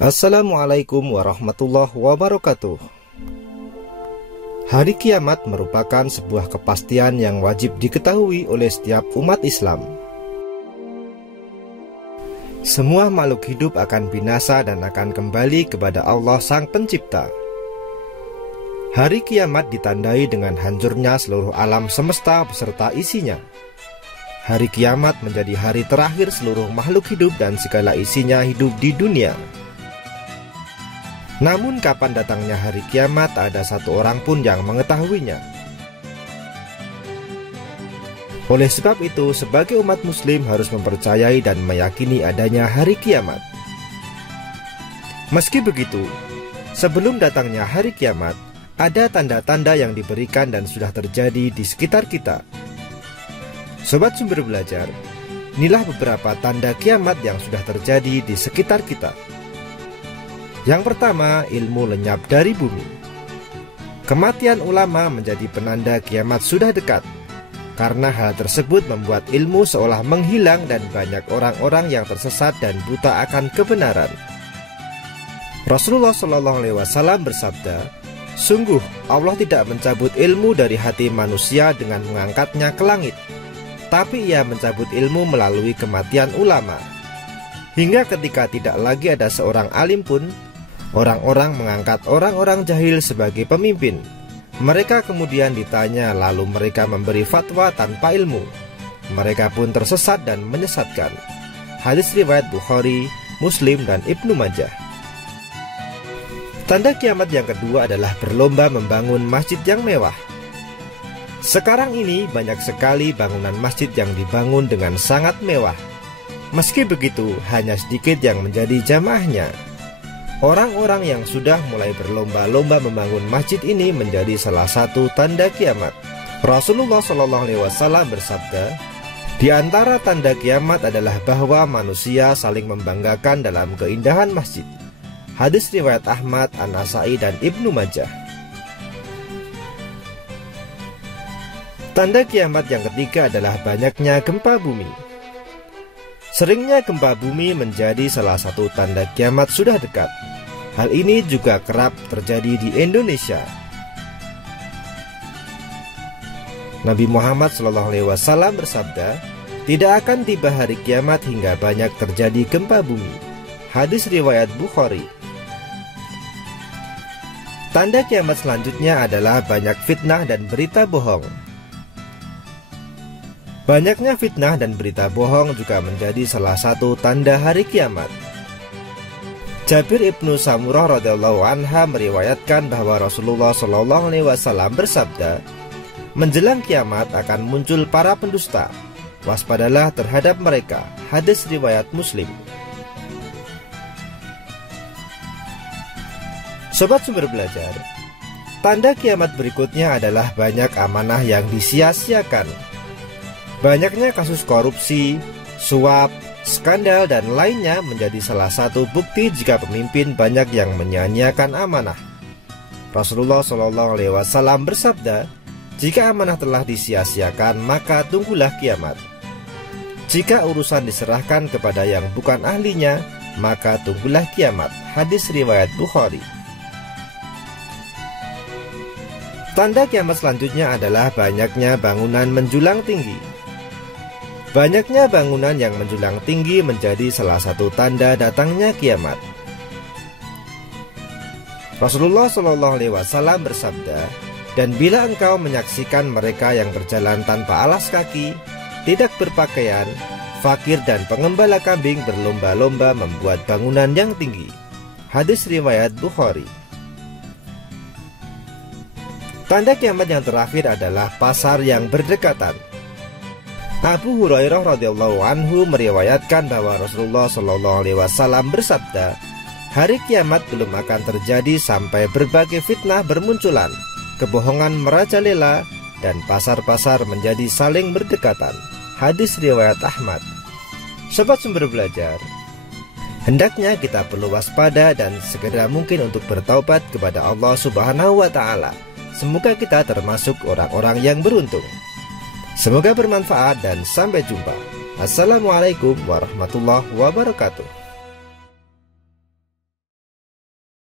Assalamualaikum warahmatullahi wabarakatuh. Hari kiamat merupakan sebuah kepastian yang wajib diketahui oleh setiap umat Islam. Semua makhluk hidup akan binasa dan akan kembali kepada Allah Sang Pencipta. Hari kiamat ditandai dengan hancurnya seluruh alam semesta beserta isinya. Hari kiamat menjadi hari terakhir seluruh makhluk hidup dan segala isinya hidup di dunia. Namun kapan datangnya hari kiamat, ada satu orang pun yang mengetahuinya. Oleh sebab itu, sebagai umat muslim harus mempercayai dan meyakini adanya hari kiamat. Meski begitu, sebelum datangnya hari kiamat, ada tanda-tanda yang diberikan dan sudah terjadi di sekitar kita. Sobat Sumber Belajar, inilah beberapa tanda kiamat yang sudah terjadi di sekitar kita. Yang pertama, ilmu lenyap dari bumi. Kematian ulama menjadi penanda kiamat sudah dekat, karena hal tersebut membuat ilmu seolah menghilang dan banyak orang-orang yang tersesat dan buta akan kebenaran. Rasulullah SAW bersabda, "Sungguh Allah tidak mencabut ilmu dari hati manusia dengan mengangkatnya ke langit, tapi Ia mencabut ilmu melalui kematian ulama. Hingga ketika tidak lagi ada seorang alim pun, orang-orang mengangkat orang-orang jahil sebagai pemimpin. Mereka kemudian ditanya, lalu mereka memberi fatwa tanpa ilmu. Mereka pun tersesat dan menyesatkan." Hadis riwayat Bukhari, Muslim, dan Ibnu Majah. Tanda kiamat yang kedua adalah berlomba membangun masjid yang mewah. Sekarang ini banyak sekali bangunan masjid yang dibangun dengan sangat mewah. Meski begitu, hanya sedikit yang menjadi jamaahnya. Orang-orang yang sudah mulai berlomba-lomba membangun masjid ini menjadi salah satu tanda kiamat. Rasulullah SAW bersabda, "Di antara tanda kiamat adalah bahwa manusia saling membanggakan dalam keindahan masjid." Hadis riwayat Ahmad, An-Nasai, dan Ibnu Majah. Tanda kiamat yang ketiga adalah banyaknya gempa bumi. Seringnya gempa bumi menjadi salah satu tanda kiamat sudah dekat. Hal ini juga kerap terjadi di Indonesia. Nabi Muhammad SAW bersabda, "Tidak akan tiba hari kiamat hingga banyak terjadi gempa bumi." Hadis riwayat Bukhari. Tanda kiamat selanjutnya adalah banyak fitnah dan berita bohong. Banyaknya fitnah dan berita bohong juga menjadi salah satu tanda hari kiamat. Jabir ibnu Samurah radhiyallahu anha meriwayatkan bahwa Rasulullah SAW bersabda, "Menjelang kiamat akan muncul para pendusta. Waspadalah terhadap mereka." Hadis riwayat Muslim. Sobat Sumber Belajar, tanda kiamat berikutnya adalah banyak amanah yang disia-siakan. Banyaknya kasus korupsi, suap, skandal, dan lainnya menjadi salah satu bukti jika pemimpin banyak yang menyia-nyiakan amanah. Rasulullah SAW bersabda, "Jika amanah telah disia-siakan, maka tunggulah kiamat. Jika urusan diserahkan kepada yang bukan ahlinya, maka tunggulah kiamat." Hadis riwayat Bukhari. Tanda kiamat selanjutnya adalah banyaknya bangunan menjulang tinggi. Banyaknya bangunan yang menjulang tinggi menjadi salah satu tanda datangnya kiamat. Rasulullah SAW bersabda, "Dan bila engkau menyaksikan mereka yang berjalan tanpa alas kaki, tidak berpakaian, fakir, dan pengembala kambing berlomba-lomba membuat bangunan yang tinggi." Hadis riwayat Bukhari. Tanda kiamat yang terakhir adalah pasar yang berdekatan. Abu Hurairah radhiyallahu anhu meriwayatkan bahwa Rasulullah SAW bersabda, "Hari kiamat belum akan terjadi sampai berbagai fitnah bermunculan, kebohongan merajalela, dan pasar-pasar menjadi saling berdekatan." Hadis riwayat Ahmad. Sobat Sumber Belajar, hendaknya kita perlu waspada dan segera mungkin untuk bertaubat kepada Allah Subhanahu wa Ta'ala. Semoga kita termasuk orang-orang yang beruntung. Semoga bermanfaat dan sampai jumpa. Assalamualaikum warahmatullahi wabarakatuh.